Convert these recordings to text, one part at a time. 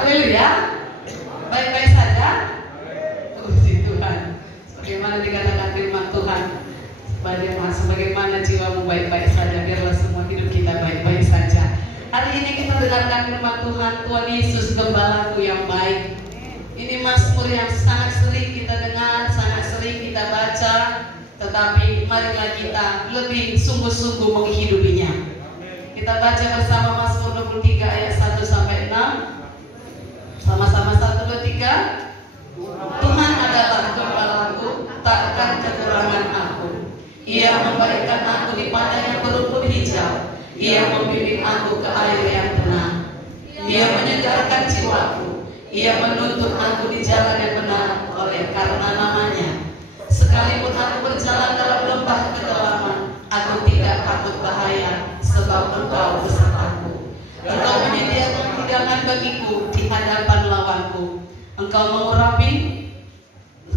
Haleluya. Baik-baik saja. Puji Tuhan. Sebagaimana dikatakan firman Tuhan, sebagaimana jiwamu baik-baik saja, biarlah semua hidup kita baik-baik saja. Hari ini kita dengarkan firman Tuhan, Tuhan Yesus gembalaku yang baik. Ini mazmur yang sangat sering kita dengar, sangat sering kita baca, tetapi marilah kita lebih sungguh-sungguh menghidupinya. Kita baca bersama Mazmur 23 ayat 1 sampai 6. Sama-sama 1, 2, 3. Tuhan adalah gembalaku, takkan kekurangan aku. Ia membaikkan aku di padang yang berumput hijau. Ia membimbing aku ke air yang tenang. Ia menyegarkan jiwaku. Ia menuntun aku di jalan yang benar oleh karena namanya. Sekalipun aku berjalan dalam lembah kedalaman, aku tidak takut bahaya, sebab Engkau besertaku. Engkau menyediakan hidangan bagiku di hadapan lawanku. Engkau mengurapi,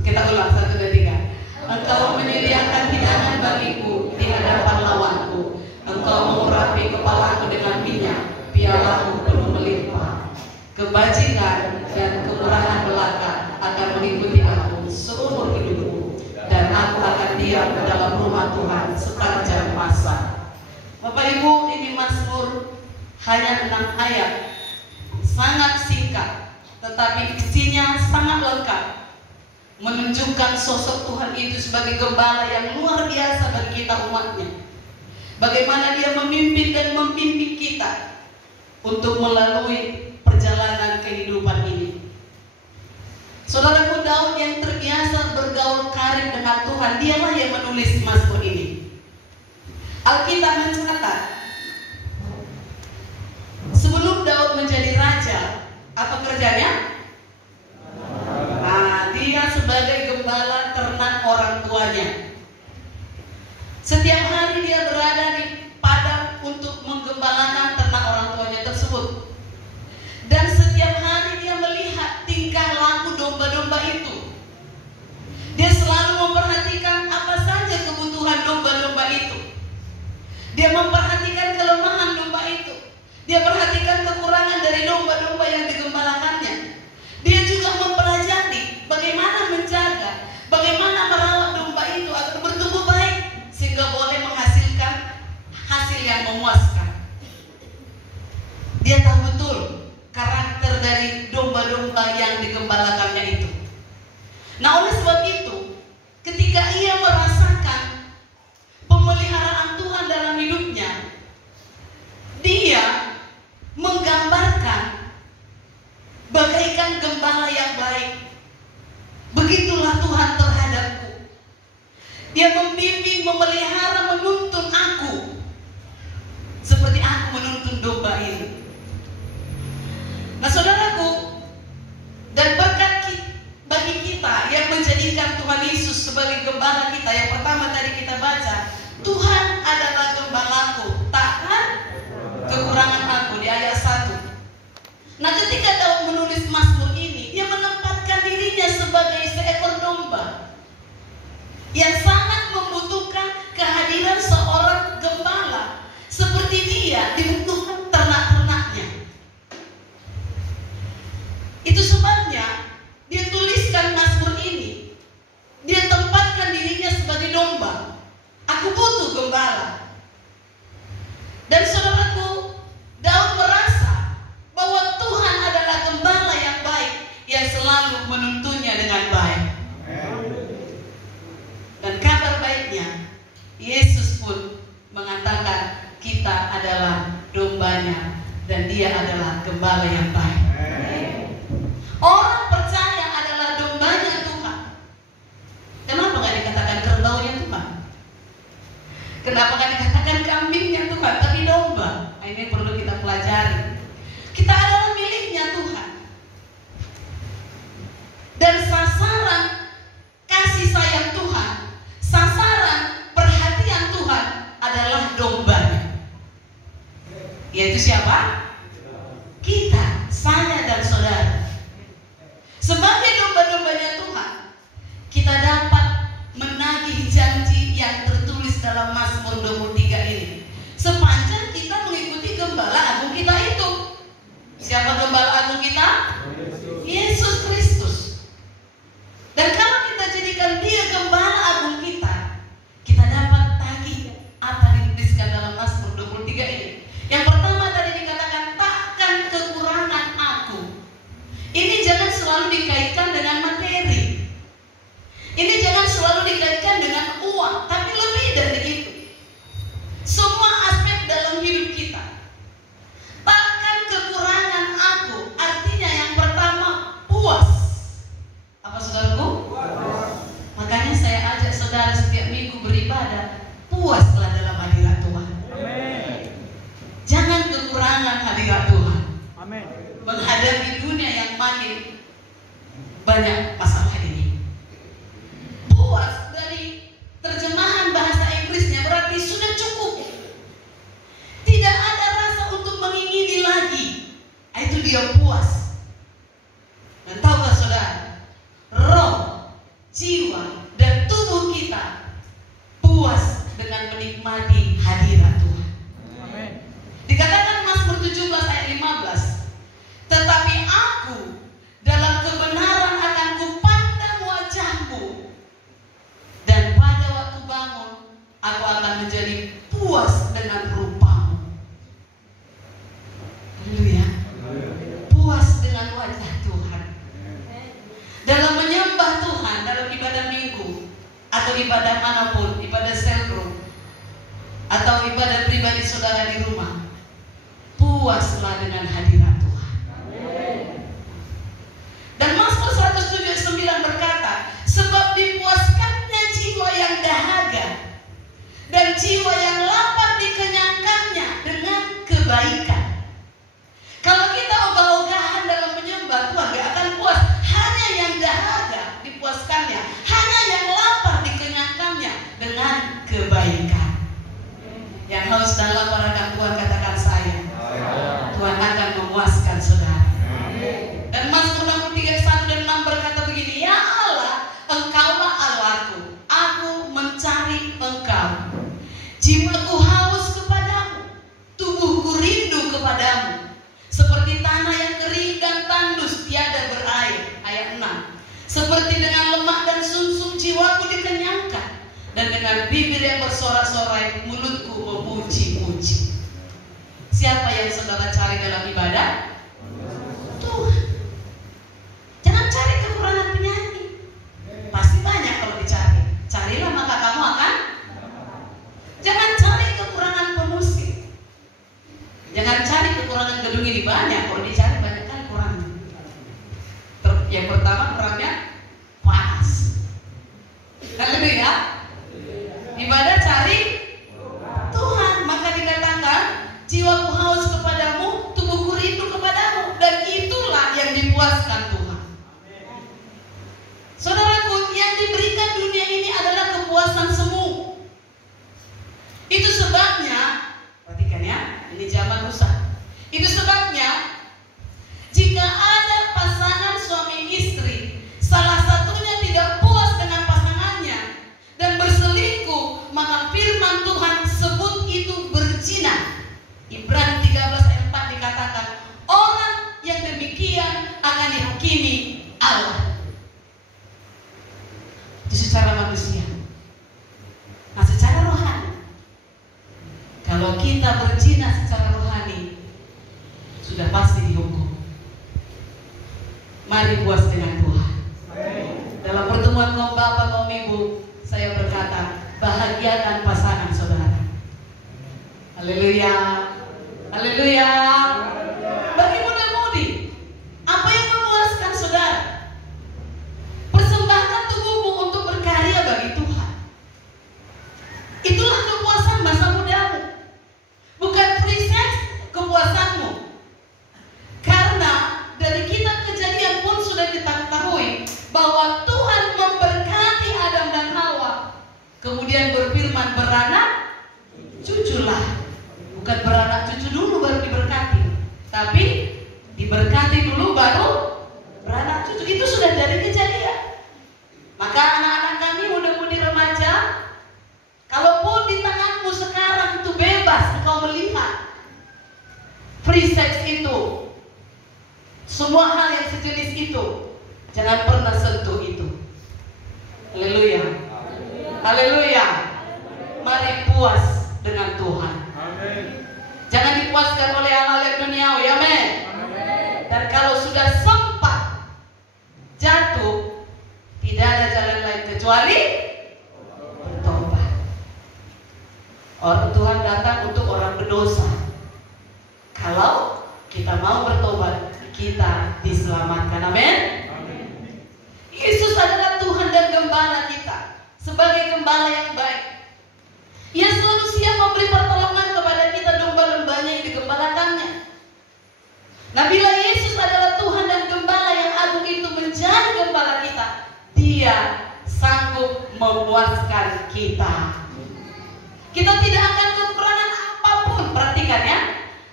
kita ulang 1, 2, 3. Engkau menyediakan hidangan bagiku di hadapan lawanku. Engkau mengurapi kepalaku dengan minyak, pialaku penuh melimpah. Kebajikan dan kemurahan belaka akan mengikuti aku seumur hidupku, dan aku akan diam dalam rumah Tuhan sepanjang masa. Bapak Ibu, ini Mazmur hanya 6 ayat, sangat singkat, tetapi isinya sangat lengkap, menunjukkan sosok Tuhan itu sebagai gembala yang luar biasa bagi kita umatnya. Bagaimana dia memimpin dan membimbing kita untuk melalui perjalanan kehidupan ini. Saudaraku, Daud yang terbiasa bergaul karib dengan Tuhan, dialah yang menulis Mazmur ini. Alkitab mencatat, sebelum Daud menjadi raja, apa kerjanya? Dia sebagai gembala ternak orang tuanya. Setiap hari dia berada di padang untuk menggembalakan ternak orang tuanya tersebut. Dan setiap hari dia melihat tingkah laku domba-domba itu. Dia selalu memperhatikan apa saja kebutuhan domba-domba itu. Dia memperhatikan kelemahan domba itu. Dia perhatikan kekurangan dari domba-domba yang digembalakannya. Dia juga mempelajari bagaimana menjaga, bagaimana merawat domba itu agar bertumbuh baik, sehingga boleh menghasilkan hasil yang memuaskan. Dia tahu betul karakter dari domba-domba yang digembalakannya itu. Nah, oleh sebab itu, ketika ia merasakan pemeliharaan Tuhan dalam hidupnya, dia menggambarkan bagaikan gembala yang baik. Begitulah Tuhan terhadapku. Dia membimbing, memelihara, menuntun aku seperti aku menuntun domba ini. Nah, saudaraku, dan berkat bagi kita yang menjadikan Tuhan Yesus sebagai gembala kita, yang pertama tadi kita baca, Tuhan adalah gembalaku, takkan kekurangan aku, di ayat 1. Nah, ketika Daud menulis Mazmur ini, dia menempatkan dirinya sebagai seekor domba yang sangat membutuhkan kehadiran seorang gembala. Seperti dia dibutuhkan ternak-ternaknya. Itu sebabnya dia tuliskan Mazmur ini. Dia tempatkan dirinya sebagai domba. Aku butuh gembala. Dan saudaraku, Daud merasa bahwa Tuhan adalah gembala yang baik, yang selalu menuntunnya dengan baik. Dan kabar baiknya, Yesus pun mengatakan kita adalah dombanya dan dia adalah gembala yang baik. Orang percaya adalah dombanya Tuhan. Kenapa gak dikatakan kerbaunya Tuhan? Kenapa gak dikatakan kambingnya Tuhan, tapi domba? Nah, ini perlu kita pelajari. Kita adalah miliknya Tuhan. Dan sasaran kasih sayang Tuhan, sasaran perhatian Tuhan adalah dombanya. Yaitu siapa? Kita. Amin. Menghadapi dunia yang makin banyak masalah ini. Puas dari terjemahan bahasa Inggrisnya berarti sudah cukup. Tidak ada rasa untuk mengingini lagi. Itu dia puas. Dan tahukah saudara, roh, jiwa, dan tubuh kita puas dengan menikmati hadirat Tuhan. Amin. Dikatakan Mazmur 17 ayat 15, tetapi aku dalam kebenaran akan kupandang wajahmu, dan pada waktu bangun aku akan menjadi puas dengan rupamu. Haleluya. Puas dengan wajah Tuhan. Dalam menyembah Tuhan, dalam ibadah minggu atau ibadah manapun, ibadah cell group atau ibadah pribadi saudara di rumah, puaslah dengan hadirat Tuhan. Dan Mazmur 179 berkata, sebab dipuaskannya jiwa yang dahaga dan jiwa yang lapar dikenyangkannya dengan kebaikan. Kalau kita ogah-ogahan dalam menyembah Tuhan, gak akan puas. Hanya yang dahaga dipuaskannya, hanya yang lapar dikenyangkannya dengan kebaikan. Yang haus dan lapar akan Tuhan, katakan saya. Tuhan akan memuaskan saudara. Dan Mazmur 63 1 dan 6 berkata begini, ya Allah, Engkaulah Allahku, aku mencari Engkau. Jiwaku haus kepadamu, tubuhku rindu kepadamu, seperti tanah yang kering dan tandus tiada berair. Ayat 6. Seperti dengan lemak dan sumsum jiwaku dikenyangkan, dan dengan bibir yang bersorak-sorai mulutku memuji-muji. Siapa yang saudara cari dalam ibadah? Tuhan. Jangan cari kekurangan penyanyi. Pasti banyak kalau dicari. Carilah maka kamu akan. Jangan cari kekurangan pemusik. Jangan cari kekurangan gedung ini, banyak. Kalau dicari banyak kan kurangnya. Yang pertama kurangnya panas. Haleluya. Ibadah cari Tuhan, maka dikatakan jiwaku haus kepadamu, tubuhku rindu kepadamu, dan itulah yang dipuaskan Tuhan. Saudaraku, yang diberikan dunia ini adalah kepuasan semu. Itu sebabnya, perhatikan ya, ini zaman rusak. Itu sebabnya jika ada pasangan suami istri, salah satunya tidak puas dengan pasangannya dan berselingkuh, maka firman Tuhan sebut itu berzina. Ibrani 13 ayat 4 dikatakan, orang yang demikian akan dihakimi Allah. Itu secara manusia. Nah, secara rohani, kalau kita berzina secara rohani, sudah pasti dihukum. Mari puas dengan Tuhan. Dalam pertemuan kaum bapak, kaum ibu, saya berkata, bahagiakan pasangan saudara. Haleluya. Haleluya. Bagi muda-mudi, apa yang memuaskan saudara? Persembahkan tubuhmu untuk berkarya bagi Tuhan. Itulah kepuasan masa mudamu. Bukan free sex kepuasanmu. Karena dari kitab Kejadian pun sudah kita ketahui bahwa Tuhan memberkati Adam dan Hawa. Kemudian berfirman, beranak cuculah. Bukan beranak cucu dulu baru diberkati, tapi diberkati dulu baru beranak cucu. Itu sudah dari Kejadian. Maka anak-anak kami muda-mudi remaja, kalaupun di tanganmu sekarang itu bebas engkau melihat free sex itu, semua hal yang sejenis itu, jangan pernah sentuh itu. Haleluya. Haleluya. Mari puas dengan Tuhan. Jangan dipuaskan oleh hal-hal yang duniawi. Amin. Dan kalau sudah sempat jatuh, tidak ada jalan lain kecuali bertobat. Orang Tuhan datang untuk orang berdosa. Kalau kita mau bertobat, kita diselamatkan. Amin. Yesus adalah Tuhan dan Gembala kita. Sebagai Gembala yang baik, Ia selalu siap memberi pertolongan kepada kita domba-dombanya yang digembalakannya. Nah, bila Yesus adalah Tuhan dan Gembala yang agung itu menjadi Gembala kita, Dia sanggup memuaskan kita. Kita tidak akan kekurangan apapun. Perhatikan ya,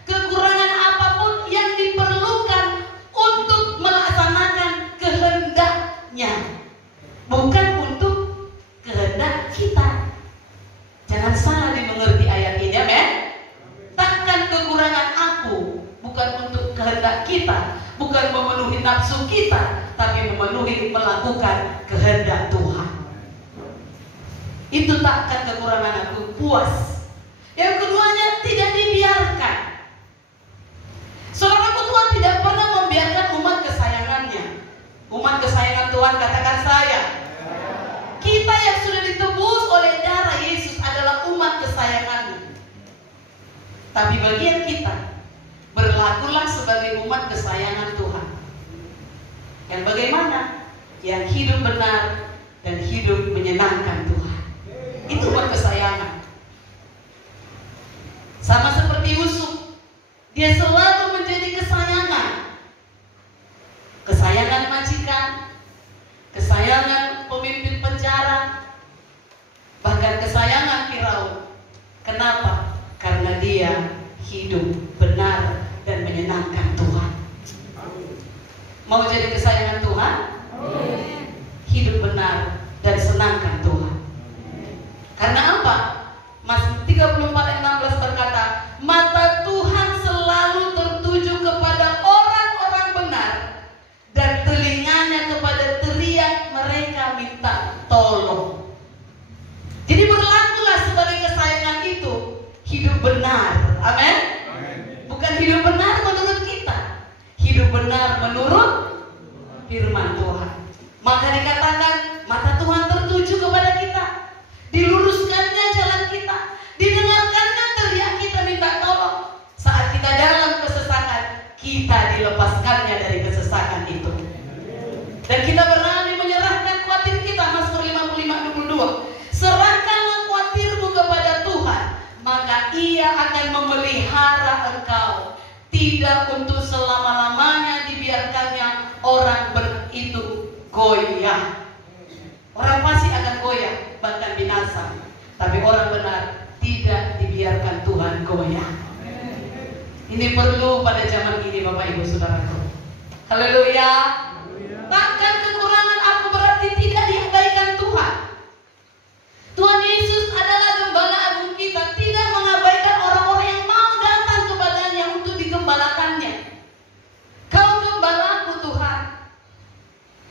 kekurangan apapun yang diperlukan untuk melaksanakan kehendaknya, bukan untuk kehendak kita. Jangan salah dimengerti ayat ini, amen. Takkan kekurangan aku bukan untuk kehendak kita, bukan memenuhi nafsu kita, tapi memenuhi melakukan kehendak Tuhan. Itu takkan kekurangan aku, puas. Yang keduanya, tidak dibiarkan. Saudaraku, Tuhan tidak pernah membiarkan umat kesayangannya. Umat kesayangan Tuhan, katakan saya. Kita yang sudah ditebus oleh darah Yesus adalah umat kesayangannya. Tapi bagian kita, berlakulah sebagai umat kesayangan Tuhan. Yang bagaimana? Yang hidup benar dan hidup menyenangkan Tuhan. Itu umat kesayangan. Sama seperti Yusuf, dia selalu menjadi kesayangan. Kesayangan majikan, kesayangan pemimpin penjara, bahkan kesayangan Firaun. Kenapa? Karena dia hidup benar dan menyenangkan Tuhan. Mau jadi kesayangan Tuhan? Hidup benar dan senangkan Tuhan. Karena apa? Mazmur 34:16 berkata, mata Tuhan selalu tertuju kepada orang-orang benar, dan telinganya kepada teriak mereka minta tolong. Jadi berlakulah sebagai kesayangan itu hidup benar. Amin. Bukan hidup benar menurut kita, hidup benar menurut firman Tuhan. Maka dikatakan mata Tuhan tertuju kepada kita, diluruskannya jalan kita, didengarkannya teriak kita minta tolong. Saat kita dalam kesesakan, kita dilepaskannya dari kesesakan itu. Dan kita berani menyerahkan khawatir kita. Mazmur 55:22. Serahkanlah khawatirmu kepada Tuhan, maka Ia akan memelihara engkau. Tidak untuk selama-lamanya dibiarkannya orang itu goyah. Orang pasti akan goyah, bahkan binasa. Tapi orang benar tidak dibiarkan Tuhan goyah. Ini perlu pada zaman ini, Bapak Ibu Saudaraku. Haleluya. Takkan kekurangan aku berarti tidak diabaikan Tuhan. Tuhan Yesus adalah Gembala agung kita, tidak mengabaikan orang-orang yang mau datang kepadanya untuk digembalakannya. Kau gembalaku Tuhan,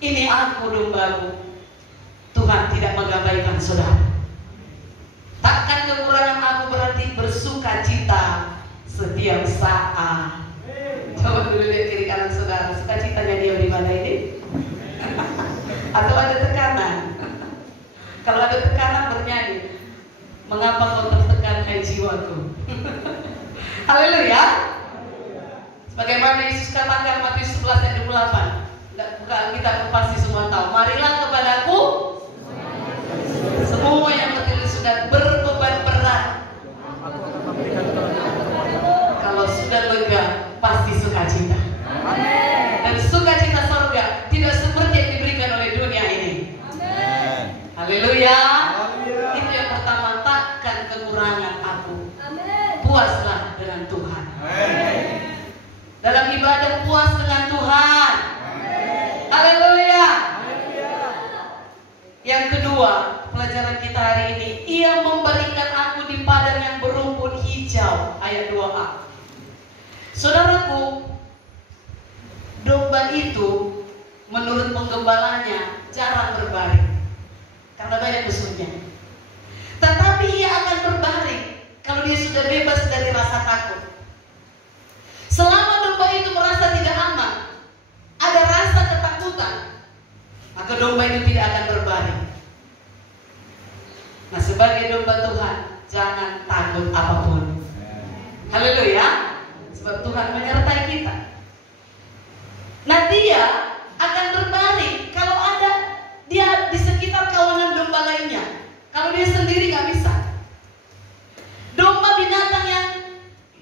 ini aku dombamu. Tuhan tidak mengabaikan saudara. Takkan kekurangan aku berarti bersuka cita setiap saat. Coba dulu lihat kiri kanan saudara, sukacitanya dia di mana ini? Atau ada tekanan? Kalau ada tekanan bernyanyi, mengapa kau tertekan hai jiwaku? Haleluya. Sebagaimana Yesus katakan Matius 11:28. Bukan kita pasti semua tahu. Marilah kepadaku semua yang letih sudah berbeban berat. Kalau sudah lega, pasti sukacita. Dan sukacita surga tidak seperti yang diberikan oleh dunia ini. Haleluya. Itu yang pertama, takkan kekurangan aku. Puaslah dengan Tuhan. Dalam ibadah puas dengan Tuhan. Haleluya. Yang kedua, pelajaran kita hari ini, Ia memberikan aku di padang yang berumput hijau. Ayat 2a. Saudaraku, domba itu menurut penggembalanya jarang berbaring karena banyak musuhnya. Tetapi ia akan berbaring kalau dia sudah bebas dari rasa takut. Selama domba itu merasa tidak aman, ada rasa ketakutan, maka domba itu tidak akan berbaring. Nah, sebagai domba Tuhan, jangan takut apapun. Haleluya. Sebab Tuhan menyertai kita. Nah, dia akan berbaring kalau ada dia di sekitar kawanan domba lainnya. Kalau dia sendiri gak bisa. Domba binatang yang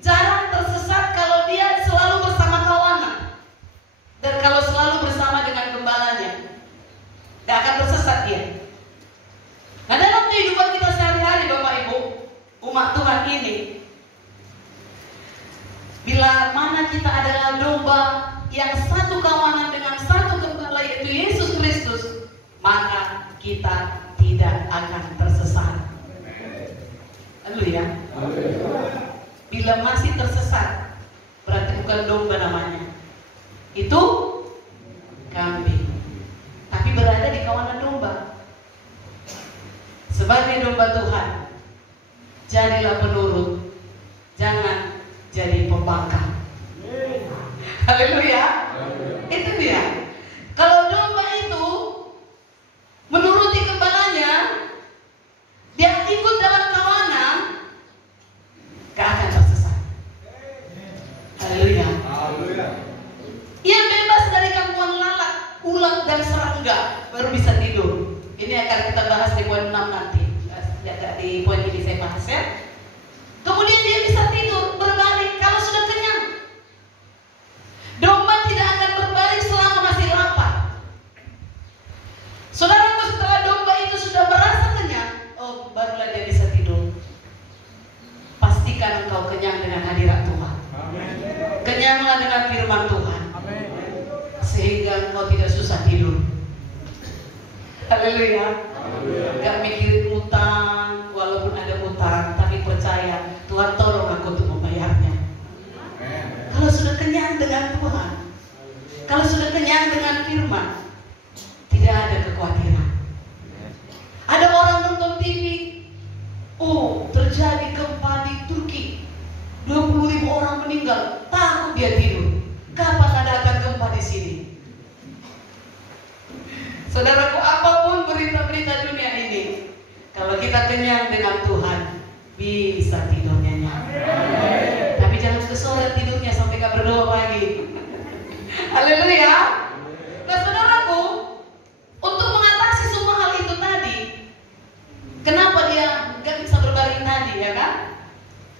jarang tersesat kalau dia selalu bersama kawanan. yang satu kawanan dengan satu gembala, yaitu Yesus Kristus, maka kita tidak akan tersesat. Haleluya. Bila masih tersesat, berarti bukan domba namanya, itu kambing, tapi berada di kawanan domba. Sebagai domba Tuhan, jadilah penurut, jangan jadi pembangkang. Haleluya. Itu dia. Kalau domba itu menuruti gembalanya, dia ikut dalam kawanan, gak akan tersesat. Haleluya. Ia bebas dari gangguan lalat, ulat dan serangga, baru bisa tidur. Ini akan kita bahas di poin 6 nanti. Di poin ini saya bahas ya. Kemudian dia bisa tidur, berbaring kalau sudah kenyang. Domba tidak akan berbaring selama masih lapar. Saudaraku, setelah domba itu sudah merasa kenyang, oh barulah dia bisa tidur. Pastikan engkau kenyang dengan hadirat Tuhan. Kenyanglah dengan firman Tuhan, sehingga engkau tidak susah tidur. Haleluya. Gak mikirin utang, walaupun ada utang, tapi percaya Tuhan tolong aku untuk membayarnya. Kalau sudah kenyang dengan Tuhan, kalau sudah kenyang dengan firman, tidak ada kekhawatiran. Ada orang nonton TV, oh terjadi gempa di Turki, 20.000 orang meninggal, takut dia tidur. Kapan ada akan gempa di sini? Saudaraku, apapun berita-berita dunia ini, kalau kita kenyang dengan Tuhan, bisa tidur nyenyak. Tapi jangan kesoret tidurnya sampai gak berdoa lagi. Haleluya. Nah saudaraku, untuk mengatasi semua hal itu tadi, kenapa dia gak bisa berbaring tadi, ya kan?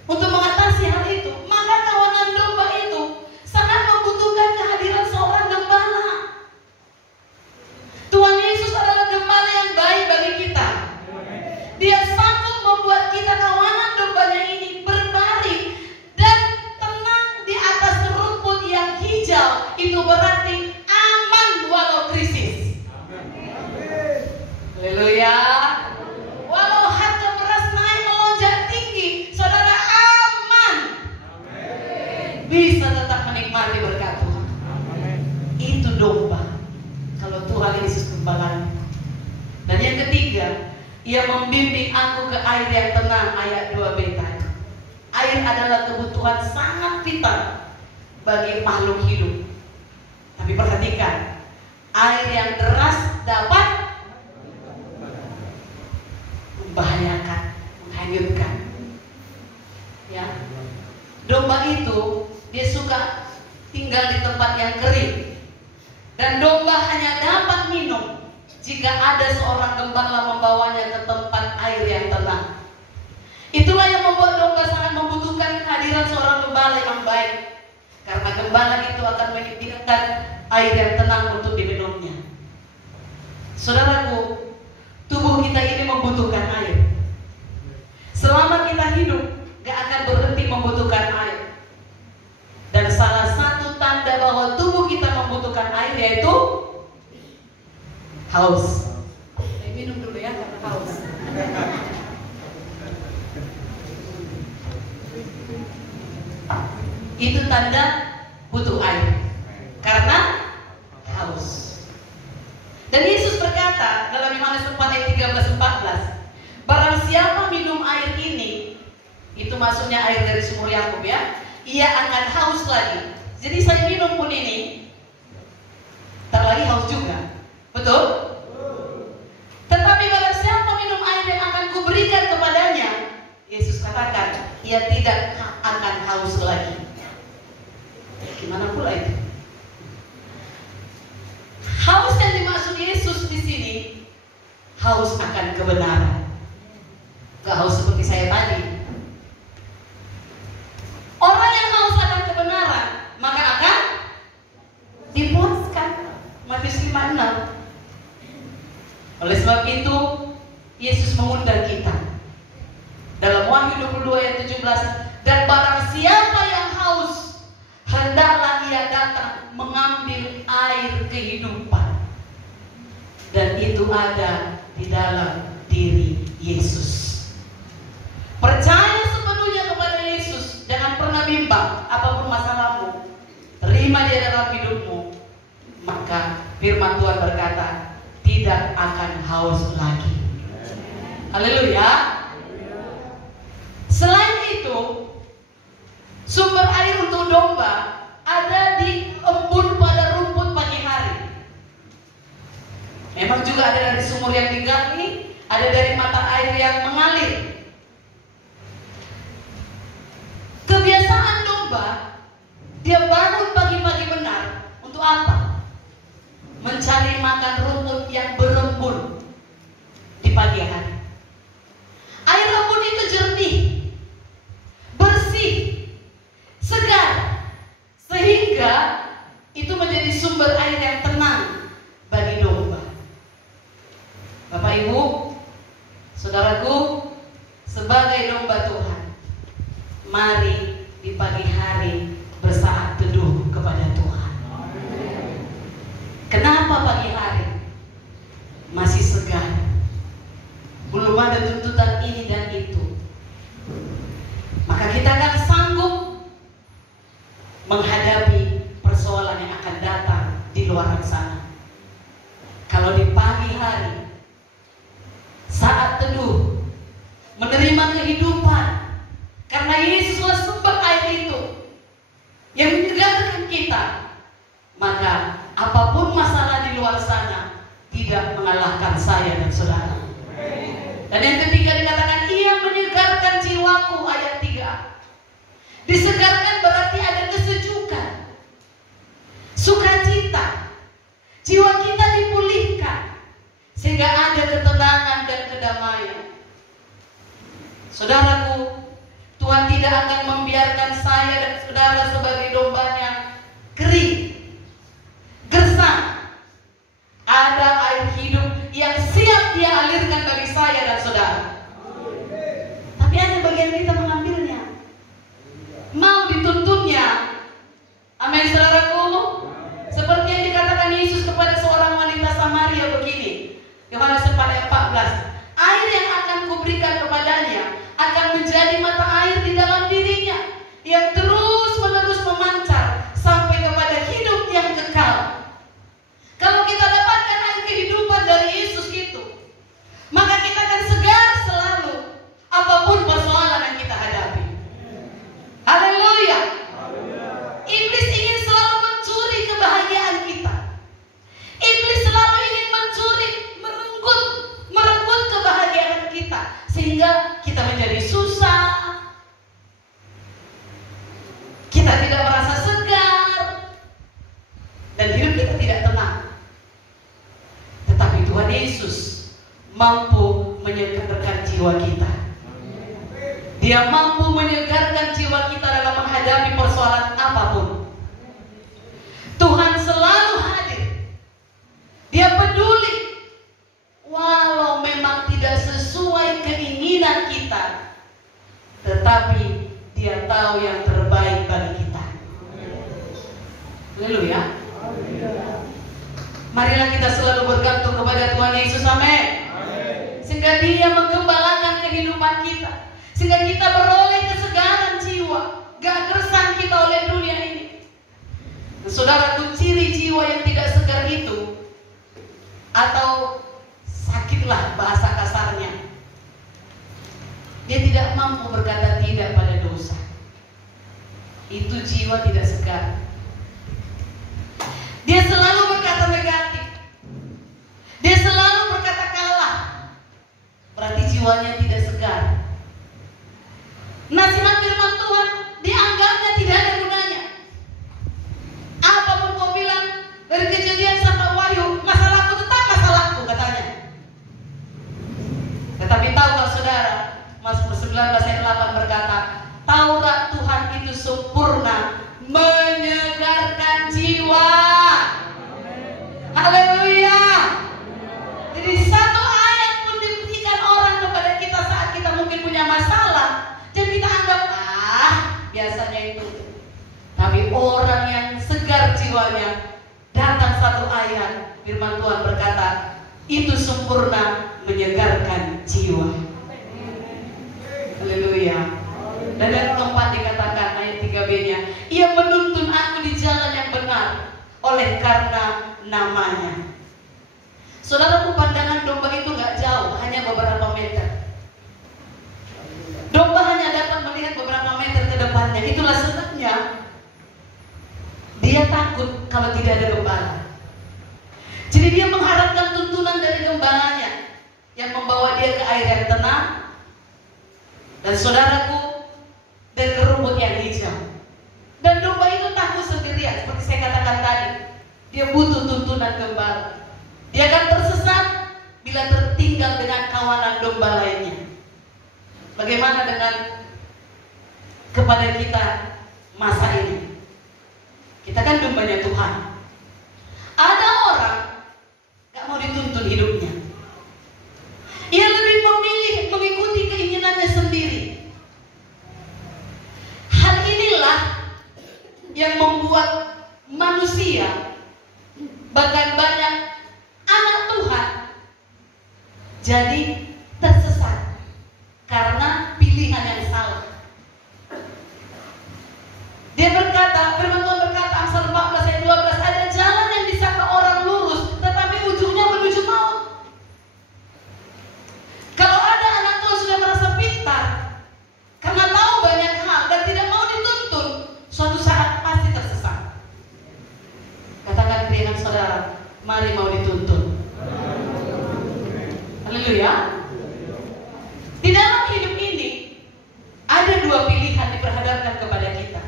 Untuk mengatasi hal itu, maka kawanan domba itu sangat membutuhkan kehadiran seorang gembala. Tuhan Yesus adalah gembala yang baik bagi kita. Dia sanggup membuat kita kawanan dombanya ini berbaring dan tenang di atas rumput yang hijau. Itu berarti aman walau krisis. Haleluya. Walau harga beras naik melonjak tinggi, saudara aman. Bisa tetap menikmati berkat Tuhan. Itu domba. Kalau Tuhan Yesus gembala. Dan yang ketiga, ia membimbing aku ke air yang tenang, ayat 2b tadi. Air adalah kebutuhan sangat vital bagi makhluk hidup. Tapi perhatikan, air yang deras dapat membahayakan, menghanyutkan. Ya, domba itu dia suka tinggal di tempat yang kering. Dan domba hanya dapat minum jika ada seorang gembala membawanya ke tempat air yang tenang. Itulah yang membuat domba sangat membutuhkan kehadiran seorang gembala yang baik. Karena gembala itu akan menyediakan air yang tenang untuk diminumnya. Saudaraku, tubuh kita ini membutuhkan air. Selama kita hidup, gak akan berhenti membutuhkan air. Dan salah satu tanda bahwa tubuh kita membutuhkan air yaitu haus. Minum dulu ya karena haus. Itu tanda butuh air karena haus. Dan Yesus berkata dalam Yohanes 4 ayat 13-14, barang siapa minum air ini, itu maksudnya air dari sumur Yakub ya, ia akan haus lagi. Jadi saya minum pun ini, tak lagi haus juga. Betul? Tetapi barang siapa minum air yang akan kuberikan kepadanya, Yesus katakan, ia tidak akan haus lagi. Gimana pula itu? Haus yang dimaksud Yesus di sini, haus akan kebenaran. Gak haus seperti saya tadi. Orang yang haus akan kebenaran, maka akan dipuaskan. Matius 5:6. Oleh sebab itu, Yesus mengundang kita dalam Wahyu 22 ayat 17, dan barang siapa yang haus, hendaklah ia datang mengambil mengambil air kehidupan, dan itu ada di dalam diri Yesus. Percaya sepenuhnya kepada Yesus, jangan pernah bimbang apapun masalahmu, terima Dia dalam hidupmu, maka firman Tuhan berkata, tidak akan haus lagi. Haleluya. Selain itu, sumber air untuk domba ada di embun pada rumput pagi hari. Memang juga ada dari sumur yang digali, ada dari mata air yang mengalir. Kebiasaan domba, dia bangun pagi-pagi benar. Untuk apa? Mencari makan rumput yang berembun di pagi hari. Air embun itu jernih, bersih, segar, sehingga itu menjadi sumber air yang tenang bagi domba. Bapak Ibu, saudaraku, sebagai domba Tuhan, mari di pagi hari bersaat teduh kepada Tuhan. Kenapa pagi hari? Masih segar, belum ada tuntutan ini dan itu. Maka kita akan sanggup menghadapi persoalan yang akan datang di luar sana. Kalau di pagi hari, saat teduh, menerima kehidupan, karena Yesuslah sumber air itu yang menyegarkan kita, maka apapun masalah di luar sana tidak mengalahkan saya dan saudara. Dan yang ketiga dikatakan, Ia menyegarkan jiwaku, ayat 3. Disegarkan berarti ada kesejukan, sukacita, jiwa kita dipulihkan, sehingga ada ketenangan dan kedamaian. Saudaraku, Tuhan tidak akan membiarkan saya dan saudara sebagai dombanya kering, gersang. Ada air hidup yang siap Dia alirkan bagi saya dan saudara. Tapi ada bagian kita mengambilnya, mau dituntunnya. Amin, saudaraku. Seperti yang dikatakan Yesus kepada seorang wanita Samaria begini, Yohanes 4 ayat 14, air yang akan kuberikan kepadanya akan menjadi mata air di dalam dirinya, yang terus menerus memancar sampai kepada hidup yang kekal. Kalau kita dapatkan air kehidupan dari Yesus itu, maka kita akan segar selalu apapun persoalan yang kita hadapi. Haleluya. Iblis ingin selalu mencuri kebahagiaan kita. Iblis selalu ingin mencuri, merenggut kebahagiaan kita, sehingga kita menjadi susah, kita tidak merasa segar, dan hidup kita tidak tenang. Tetapi Tuhan Yesus mampu menyegarkan jiwa kita. Dia mampu menyegarkan jiwa kita dalam menghadapi persoalan apapun. Tuhan selalu hadir. Dia peduli, walau memang tidak sesuai keinginan kita, tetapi Dia tahu yang terbaik bagi kita. Haleluya. Marilah kita selalu bergantung kepada Tuhan Yesus. Amin. Sehingga Dia menggembalakan kehidupan kita, sehingga kita beroleh kesegaran jiwa, gak gersang kita oleh dunia ini. Saudaraku, ciri jiwa yang tidak segar itu, atau sakitlah bahasa kasarnya, dia tidak mampu berkata tidak pada dosa. Itu jiwa tidak segar. Dia selalu berkata negatif, dia selalu berkata kalah. Berarti jiwanya tidak segar. Nasihat firman Tuhan dianggapnya tidak ada gunanya. Apapun kau bilang, dari Kejadian sampai Wahyu, masalahku tetap masalahku, katanya. Tetapi tahukah saudara, Mazmur 19 ayat 8 berkata, Taurat Tuhan itu sempurna, menyegarkan jiwa. Haleluya. Jadi satu ayat pun diberikan orang kepada kita saat kita mungkin punya masalah, dan kita anggap biasanya itu. Tapi orang yang segar jiwanya datang satu ayat, firman Tuhan berkata, itu sempurna menyegarkan jiwa. Haleluya. Dan yang keempat dikatakan ayat 3b-nya, ia menuntun aku di jalan yang benar oleh karena namanya. Saudaraku, pandangan domba itu gak jauh, hanya beberapa meter. Domba hanya dapat melihat beberapa meter ke depannya. Itulah sebabnya dia takut kalau tidak ada gembala. Jadi dia mengharapkan tuntunan dari gembalanya yang membawa dia ke air yang tenang, dan saudaraku, dan ke rumput yang hijau. Dan domba itu takut sendirian, seperti saya katakan tadi. Dia butuh tuntunan gembala. Dia akan tersesat bila tertinggal dengan kawanan domba lainnya. Bagaimana dengan kepada kita masa ini? Kita kan dombanya Tuhan. Ada orang gak mau dituntun hidupnya. Ia lebih memilih mengikuti keinginannya sendiri. Hal inilah yang membuat manusia, bahkan banyak anak Tuhan, jadi tersesat karena pilihan yang salah. Dia berkata, firman Tuhan berkata, Amsal 14 ayat 12, ada jalan yang disangka orang lurus, tetapi ujungnya menuju maut. Kalau ada anak Tuhan sudah merasa pintar, karena tahu banyak hal dan tidak mau dituntun, suatu saat pasti tersesat. Katakan dengan saudara, mari mau dituntun. Haleluya. Di dalam hidup ini ada dua pilihan diperhadapkan kepada kita.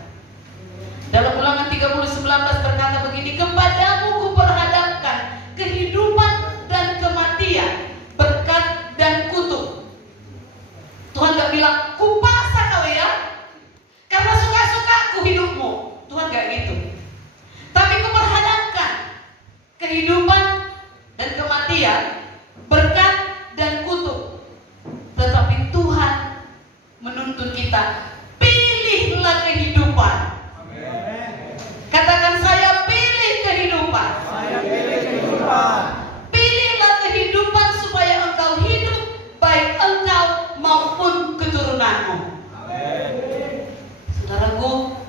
Dalam Ulangan 30:19 berkata begini, kepadamu kuperhadapkan kehidupan dan kematian, berkat dan kutuk. Tuhan gak bilang kupaksa kau ya, karena suka-suka aku hidupmu. Tuhan gak gitu. Tapi kuperhadapkan kehidupan dan kematian, berkat dan kutuk. Tetapi Tuhan menuntun kita, pilihlah kehidupan. Katakan, saya pilih kehidupan. Saya pilih kehidupan. Pilihlah kehidupan supaya engkau hidup, baik engkau maupun keturunanmu. Amin. Saudaraku,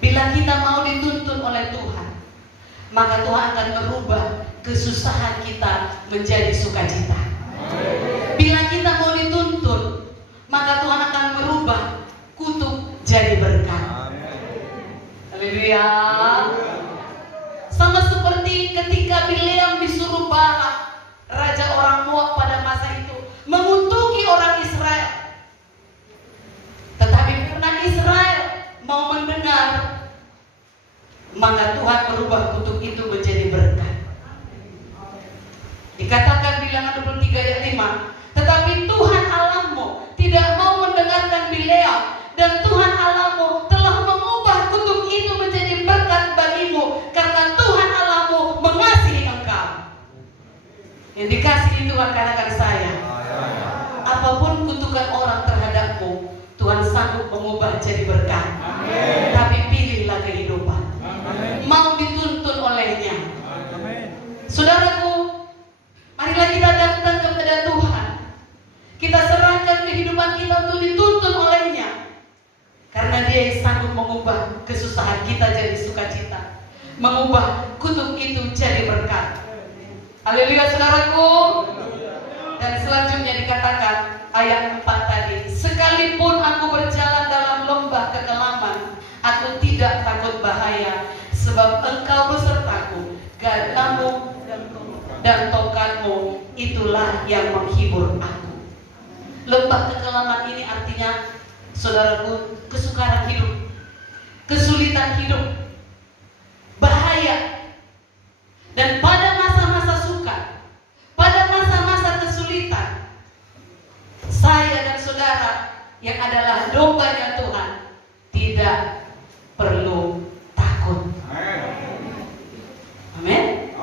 bila kita mau dituntun oleh Tuhan, maka Tuhan akan merubah kesusahan kita menjadi sukacita. Bila kita mau dituntun, maka Tuhan akan merubah kutuk jadi berkat. Haleluya. Sama seperti ketika Bileam disuruh Balak, raja orang Moab pada masa itu, mengutuki orang Israel. Tetapi karena Israel mau mendengar, maka Tuhan merubah kutuk itu menjadi berkat. Dikatakan Bilangan 23 ayat 5, tetapi Tuhan Allahmu tidak mau mendengarkan Bileam, dan Tuhan Allahmu telah mengubah kutuk itu menjadi berkat bagimu, karena Tuhan Allahmu mengasihi engkau. Yang dikasihi Tuhan, katakan saya, apapun kutukan orang terhadapmu, Tuhan sanggup mengubah jadi berkat. Amin. Tapi pilihlah kehidupan. Amin. Mau dituntun olehnya. Amin. Saudaraku, marilah kita datang kepada Tuhan. Kita serahkan kehidupan kita untuk dituntun olehnya. Karena Dia yang sanggup mengubah kesusahan kita jadi sukacita, mengubah kutuk itu jadi berkat. Haleluya, saudaraku. Dan selanjutnya dikatakan ayat 4 tadi, sekalipun aku berjalan dalam lembah kekelaman, aku tidak takut bahaya, sebab engkau besertaku, gadamu dan tongkatmu itulah yang menghibur aku. Lembah kekelaman ini artinya, saudaraku, kesukaran hidup, kesulitan hidup, bahaya. Dan pada masa-masa suka, pada masa-masa kesulitan, saya dan saudara yang adalah dombanya Tuhan tidak perlu takut. Amin.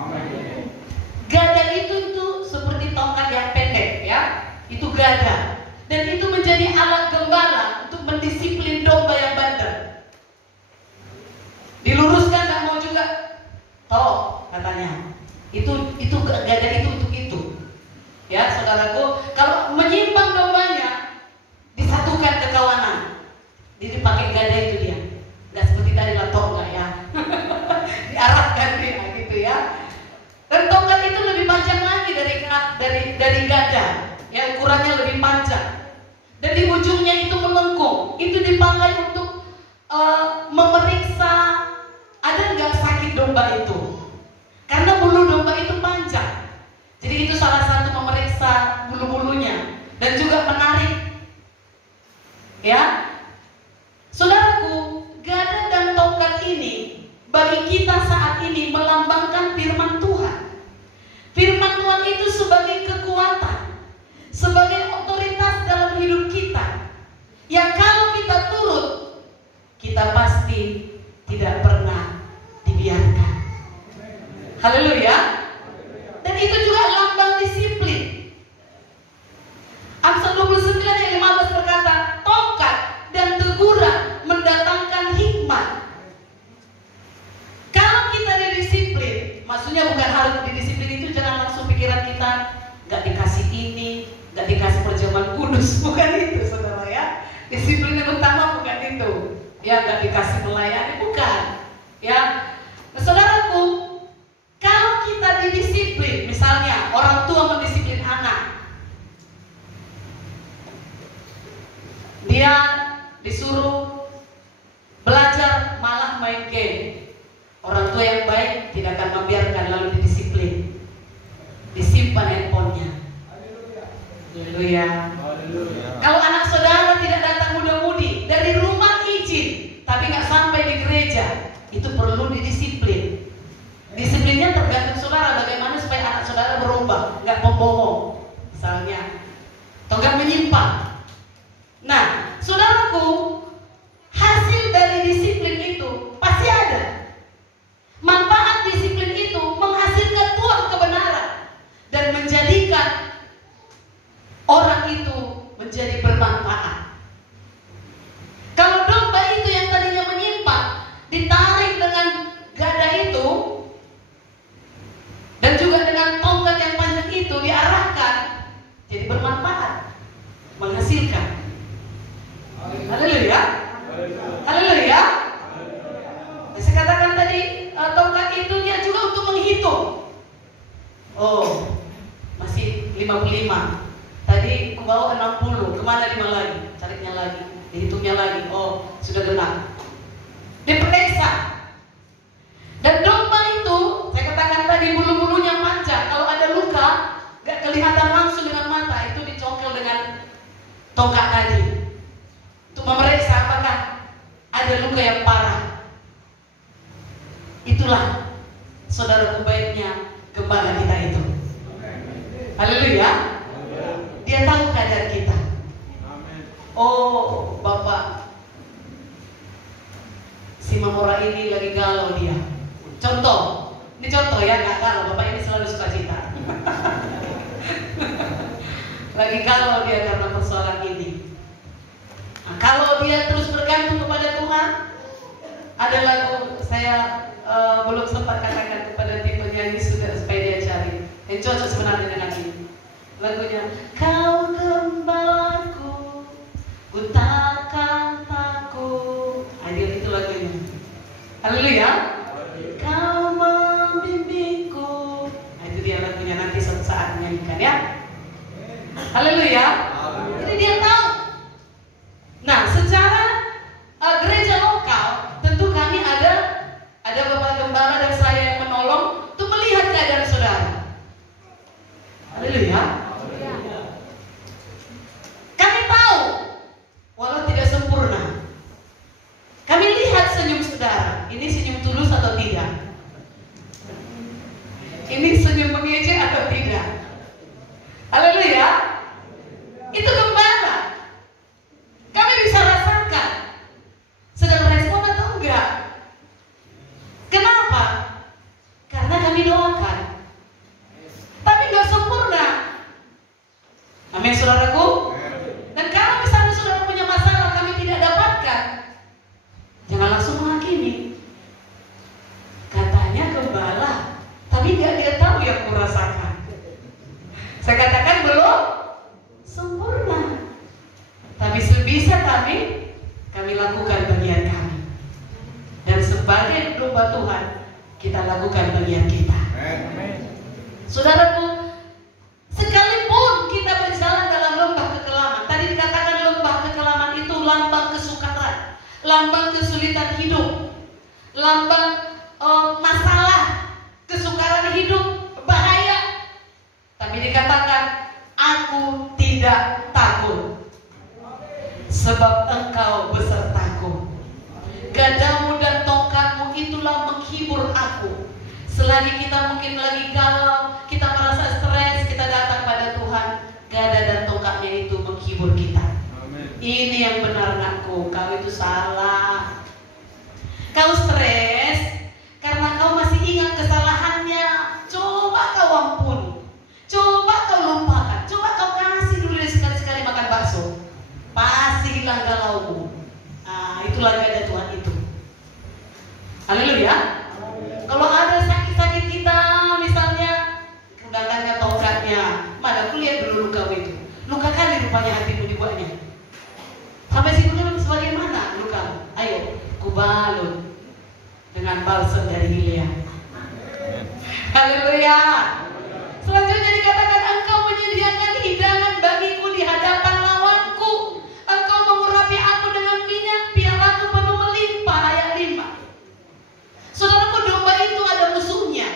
Gada itu tuh seperti tongkat yang pendek, ya. Itu gada. Dan itu menjadi alat gembala untuk mendisiplin domba yang bandel. Diluruskan gak mau juga, toh katanya. Itu gak ada itu untuk itu. Ya, saudaraku, kalau menyimpang dombanya disatukan ke kawanan. Jadi pakai gada itu dia. Nggak seperti tadi lah tongkat ya. Diarahkan dia gitu ya. Dan tongkat itu lebih panjang lagi dari gada. Ya, ukurannya lebih panjang. Dan di ujungnya itu melengkung. Itu dipakai untuk memeriksa ada nggak sakit domba itu. Karena bulu domba itu panjang. Jadi itu salah satu memeriksa bulu-bulunya dan juga menarik. Ya. Saudaraku, gada dan tongkat ini bagi kita saat ini melambangkan firman Tuhan. Firman Tuhan itu sebagai kekuatan, sebagai otoritas dalam hidup kita. Yang kalau kita turut, kita pasti tidak pernah dibiarkan. Haleluya. Dan itu juga lambang disiplin. Amsal 29 ayat 15 berkata, tongkat dan teguran mendatangkan hikmat. Kalau kita didisiplin, maksudnya bukan harus didisiplin itu jangan langsung pikiran kita gak dikasih ini, gak dikasih perjamuan kudus, bukan itu saudara ya. Disiplin yang utama bukan itu. Ya, gak dikasih melayani, bukan. Ya, nah, saudaraku, kalau kita didisiplin, misalnya orang tua mendisiplin anak, dia disuruh belajar malah main game. Orang tua yang baik tidak akan membiarkan lalu didisiplin. Disimpan handphonenya. Haleluya. Kalau anak saudara tidak datang muda-mudi, dari rumah izin, tapi nggak sampai di gereja, itu perlu didisiplin. Disiplinnya tergantung saudara, bagaimana supaya anak saudara berubah, nggak pembohong, misalnya, atau nggak menyimpang. Nah, saudaraku, hasil dari disiplin itu pasti ada. Manfaat disiplin itu menghasilkan buah kebenaran dan menjadikan orang itu menjadi bermanfaat. Kalau domba itu yang tadinya menyimpang ditarik dengan gada itu dan juga dengan tongkat yang panjang itu diarahkan, jadi bermanfaat, menghasilkan. Haleluya. Haleluya. Saya katakan tadi tongkat itu dia juga untuk menghitung. Oh, masih 55. Tadi ku bawa 60, kemana 5 lagi? Cariknya lagi, dihitungnya lagi. Oh, sudah genap. Diperiksa. Dan domba itu, saya katakan tadi bulu-bulunya panjang. Kalau ada luka, gak kelihatan langsung dengan mata. Itu dicongkel dengan tongkat tadi. Untuk memeriksa apakah ada luka yang parah. Itulah saudara baiknya gembala kita itu. Haleluya. Dia tahu keadaan kita. Oh, Bapak, si Mamora ini lagi galau dia. Contoh, ini contoh ya, nggak galau. Bapak ini selalu suka cita. Lagi galau dia karena persoalan ini. Nah, kalau dia terus bergantung kepada Tuhan, ada lagu saya belum sempat katakan kepada tim penyanyi sudah supaya dia cari. Yang cocok sebenarnya dengan ini. Lagunya, kau gembalaku, ku takkan takut. Adil itu lagunya. Haleluya. Kau membimbingku. Nah, itu dia lagunya, nanti suatu saat menyanyikan ya. Haleluya. Jadi dia tahu. Nah, secara gereja lokal, tentu kami ada Bapak Gembala dan saya yang menolong untuk melihat keadaan saudara. Haleluya. Kami tahu, walau tidak sempurna, kami lihat senyum saudara. Ini senyum tulus atau tidak? Ini senyum mengejek atau tidak? Haleluya. Itu gembala. Kami bisa rasakan sedang respon atau enggak. Kenapa? Karena kami doakan. Tapi enggak sempurna. Amin, saudaraku. Dan kalau misalnya saudara punya masalah kami tidak dapatkan, jangan langsung menghakimi. Katanya gembala, lakukan bagian kita. Saudaraku, sekalipun kita berjalan dalam lembah kekelaman, tadi dikatakan lembah kekelaman itu lambang kesukaran, lambang kesulitan hidup, lambang masalah, kesukaran hidup, bahaya. Tapi dikatakan, aku tidak takut, sebab engkau besertaku. Gadamu dan tongkatmu itulah menghibur aku. Selagi kita mungkin lagi galau, kita merasa stres, kita datang pada Tuhan, gada dan tongkatnya itu menghibur kita. Amen. Ini yang benar, anakku. Kau itu salah. Kau stres karena kau masih ingat kesalahannya. Coba kau ampuni, coba kau lupakan, coba kau kasih dulu deh sekali-sekali makan bakso, pasti hilang galaumu. Nah, itulah gada Tuhan itu. Haleluya. Kalau ada sakit-sakit kita, misalnya gunakannya tongkatnya. Mana aku lihat dulu luka itu. Luka kali rupanya hatimu dibuatnya. Sampai situ kan sebagaimana luka. Ayo, kubalut dengan balsam dari Gilead. Haleluya. Selanjutnya dikatakan, engkau menyediakan hidangan bagiku di hadapan lawanku. Engkau mengurapi aku dengan minyak, pialaku penuh melimpah. Ayat 5. Saudaraku, domba itu ada musuhnya.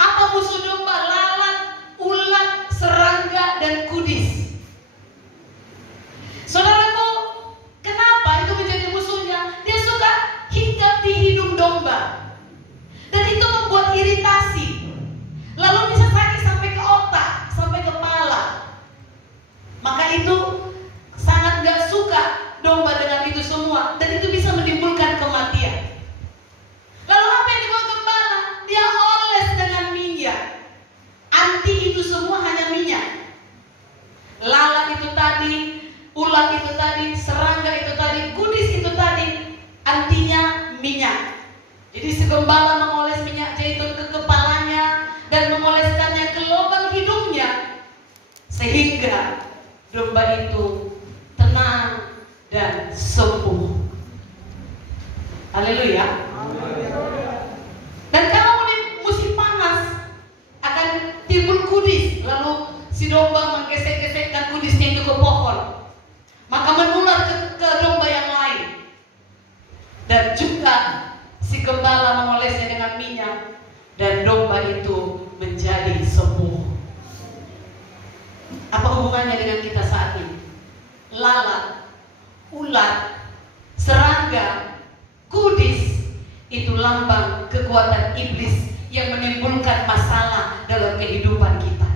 Apa musuh domba? Lalat, ulat, serangga, dan kudis. Saudaraku, kenapa itu menjadi musuhnya? Dia suka hinggap di hidung domba, dan itu membuat iritasi. Lalu bisa sakit sampai ke otak, sampai kepala. Maka itu sangat gak suka domba dengan itu semua, dan itu bisa menimbulkan kematian. Lalu apa yang dibuat gembala? Dia oles dengan minyak. Anti itu semua hanya minyak. Lalat itu tadi, ulat itu tadi, serangga itu tadi, kudis itu tadi, antinya minyak. Jadi si gembala mengoles minyak zaitun ke kepalanya dan mengoleskannya ke lubang hidungnya, sehingga domba itu tenang dan sembuh. Haleluya. Dan kalau musim panas akan timbul kudis, lalu si domba menggesek-gesekkan kudisnya itu ke pohon, maka menular ke domba yang lain. Dan juga si gembala mengolesnya dengan minyak, dan domba itu menjadi sembuh. Apa hubungannya dengan kita saat ini? Lalat, ulat, serangga, kudis itu lambang kekuatan iblis yang menimbulkan masalah dalam kehidupan kita.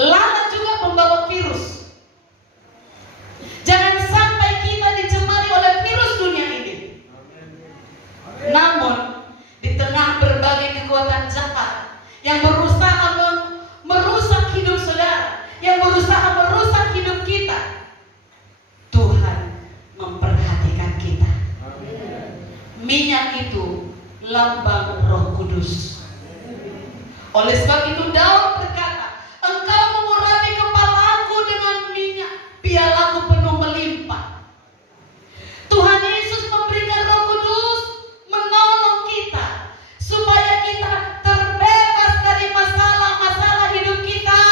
Lalat juga pembawa virus. Jangan sampai kita dicemari oleh virus dunia ini. Namun di tengah berbagai kekuatan jahat yang berusaha merusak hidup saudara, yang berusaha merusak hidup kita, Tuhan memperhatikan kita. Minyak itu lambang Roh Kudus. Oleh sebab itu Daud berkata, engkau mengurapi kepalaku dengan minyak, pialaku penuh melimpah. Tuhan Yesus memberikan Roh Kudus menolong kita supaya kita terbebas dari masalah-masalah hidup kita.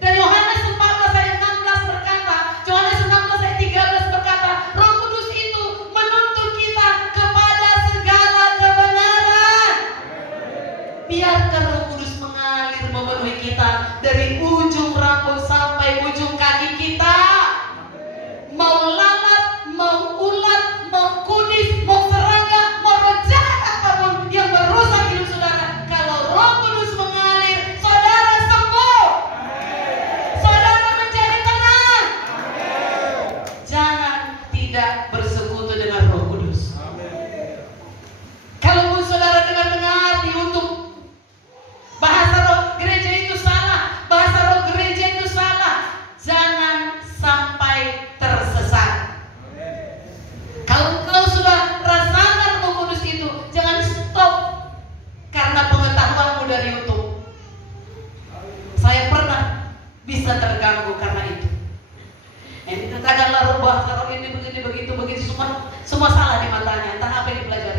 Dan Yohanes 14 ayat 16 berkata, Yohanes 16 ayat 13 berkata, Roh Kudus itu menuntun kita kepada segala kebenaran. Biarkan Roh Kudus mengalir memenuhi kita dari ujung rambut sampai ujung kaki kita. Mau lalat, mau ulat, mau kudis, mau serangga, mau roh jahat apapun yang merusak hidup saudara, kalau Roh Kudus mengalir, saudara sembuh. Saudara menjadi tenang. Jangan tidak bersekutu dengan Roh Kudus. Kalau saudara dengar di YouTube, bahasa roh gereja itu salah, bahasa roh gereja itu salah, jangan sampai tersesat. Kalau kau sudah rasakan Roh Kudus itu, jangan stop karena pengetahuanmu dari YouTube. Saya pernah bisa terganggu karena itu. Ini katakanlah bahasa roh ini begini begitu semua salah di matanya, entah apa yang dipelajari.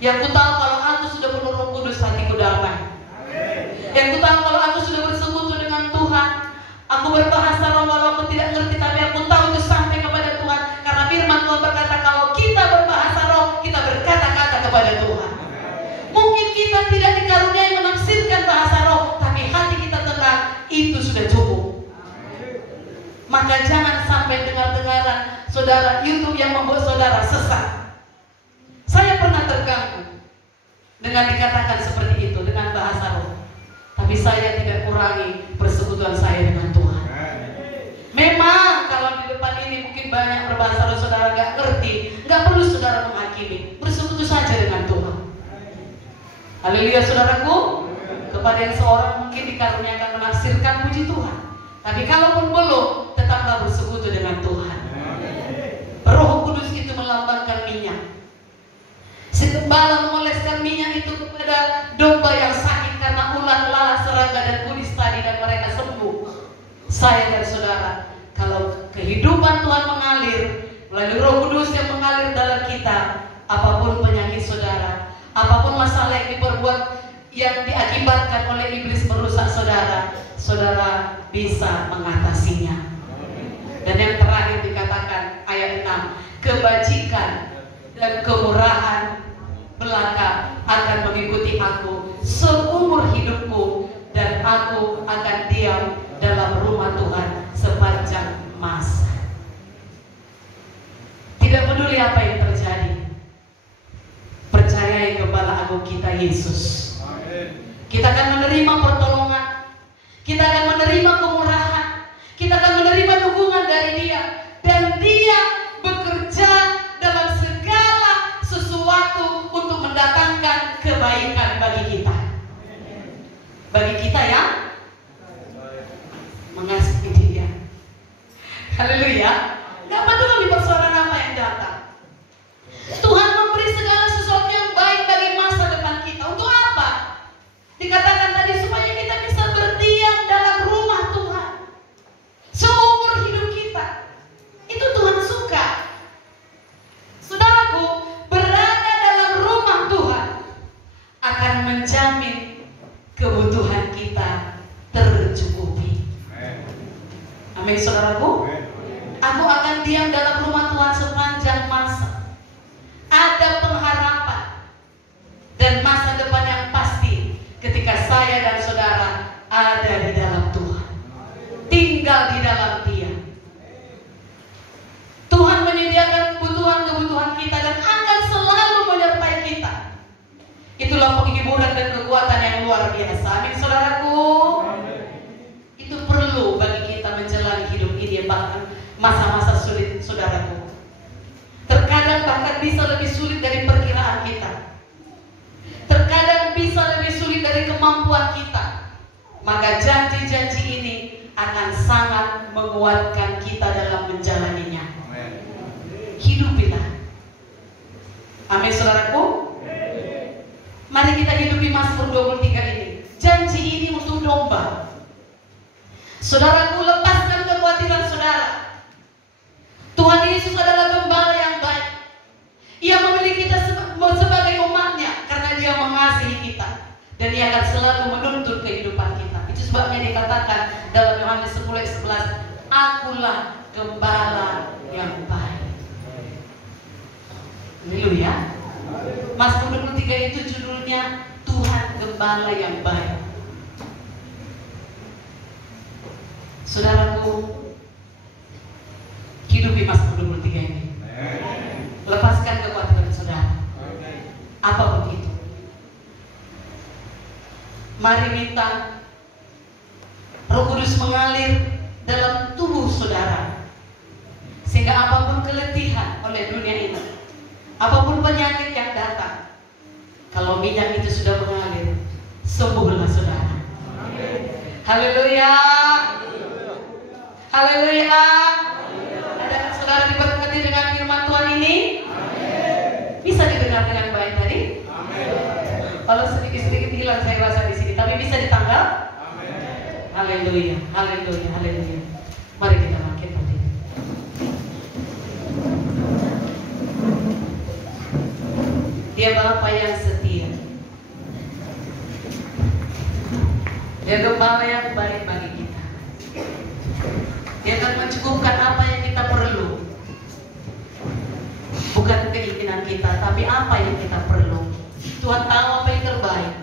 Yang ku tahu kalau aku sudah penuh Roh Kudus, hatiku damai. Yang ku tahu kalau aku sudah bersekutu dengan Tuhan, aku berbahasa roh walau aku tidak ngerti, tapi aku tahu itu sampai kepada Tuhan. Karena firman Tuhan berkata kalau kita berbahasa roh, kita berkata-kata kepada Tuhan. Mungkin kita tidak dikaruniai menafsirkan bahasa roh, tapi hati kita tenang, itu sudah cukup. Maka jangan sampai dengar-dengaran saudara YouTube yang membuat saudara sesat. Saya pernah terganggu dengan dikatakan seperti itu dengan bahasa roh, tapi saya tidak kurangi persekutuan saya dengan Tuhan. Memang kalau di depan ini mungkin banyak berbahasa roh saudara gak ngerti, gak perlu saudara menghakimi, bersekutu saja dengan Tuhan. Haleluya saudaraku. Kepada yang seorang mungkin dikaruniakan menafsirkan, puji Tuhan. Tapi kalaupun belum, tetaplah bersekutu dengan Tuhan. Roh Kudus itu melambangkan minyak. Si gembala mengoleskan minyak itu kepada domba yang sakit karena ulat, lalat, serangga dan kulis tadi, dan mereka sembuh. Saya dan saudara, kalau kehidupan Tuhan mengalir melalui Roh Kudus yang mengalir dalam kita, apapun penyakit saudara, apapun masalah yang diperbuat, yang diakibatkan oleh iblis merusak saudara, saudara bisa mengatasinya. Dan yang terakhir dikatakan ayat 6, kebajikan dan kemurahan belaka akan mengikuti aku seumur hidupku, dan aku akan diam dalam rumah Tuhan sepanjang masa. Tidak peduli apa yang terjadi, percayai Gembala Agung kita Yesus. Kita akan menerima pertolongan, kita akan menerima kemurahan, kita akan menerima dukungan dari Dia, dan Dia bekerja dalam segala sesuatu untuk mendatangkan kebaikan bagi kita. Bagi kita yang mengasihi Dia. Haleluya. Gak peduli persoalan apa yang datang, Tuhan memberi segala sesuatu yang baik bagi masa depan kita. Untuk apa? Dikatakan tadi supaya kita bisa berdiam dalam rumah Tuhan seumur hidup kita. Itu Tuhan suka. Saudaraku, berada dalam rumah Tuhan akan menjamin kebutuhan kita tercukupi. Amin saudaraku. Aku akan diam dalam rumah Tuhan sepanjang masa. Ada pengharapan dan masa depan yang pasti ketika saya dan saudara ada di dalam Tuhan, tinggal di dalam Dia. Tuhan menyediakan kebutuhan-kebutuhan kita dan akan selalu menyertai kita. Itulah penghiburan dan kekuatan yang luar biasa. Amin saudaraku. Itu perlu bagi kita menjalani hidup ini, bahkan masa-masa sulit saudaraku. Terkadang bahkan bisa lebih sulit dari perkiraan kita. Terkadang bisa lebih sulit dari kemampuan kita. Maka janji-janji ini akan sangat menguatkan kita dalam menjalaninya. Hidupilah. Amin saudaraku. Mari kita hidupi Mazmur 23 ini. Janji ini untuk domba. Saudaraku, lepaskan kekhawatiran saudara. Tuhan Yesus adalah gembala yang baik. Ia memilih kita sebagai umatnya karena Dia mengasihi kita, dan Dia akan selalu menuntun kehidupan kita. Itu sebabnya dikatakan dalam Yohanes 10:11, akulah gembala yang baik. Haleluya. Mazmur 23 itu judulnya Tuhan Gembala yang Baik. Saudaraku, hidupi Mazmur 23 ini. Lepaskan kekhawatiran saudara, apapun itu. Mari minta Roh Kudus mengalir dalam tubuh saudara, sehingga apapun keletihan oleh dunia ini, apapun penyakit yang datang, kalau minyak itu sudah mengalir, sembuhlah saudara. Haleluya. Haleluya. Adakah saudara diberkati dengan firman Tuhan ini? Bisa didengar dengan baik tadi? Kalau sedikit-sedikit hilang saya rasa di sini, tapi bisa ditangkap? Haleluya. Haleluya. Haleluya. Mari kita bangkit tadi. Dia Bapa yang Dia gembala yang baik bagi kita. Dia akan mencukupkan apa yang kita perlu. Bukan keinginan kita, tapi apa yang kita perlu. Tuhan tahu apa yang terbaik.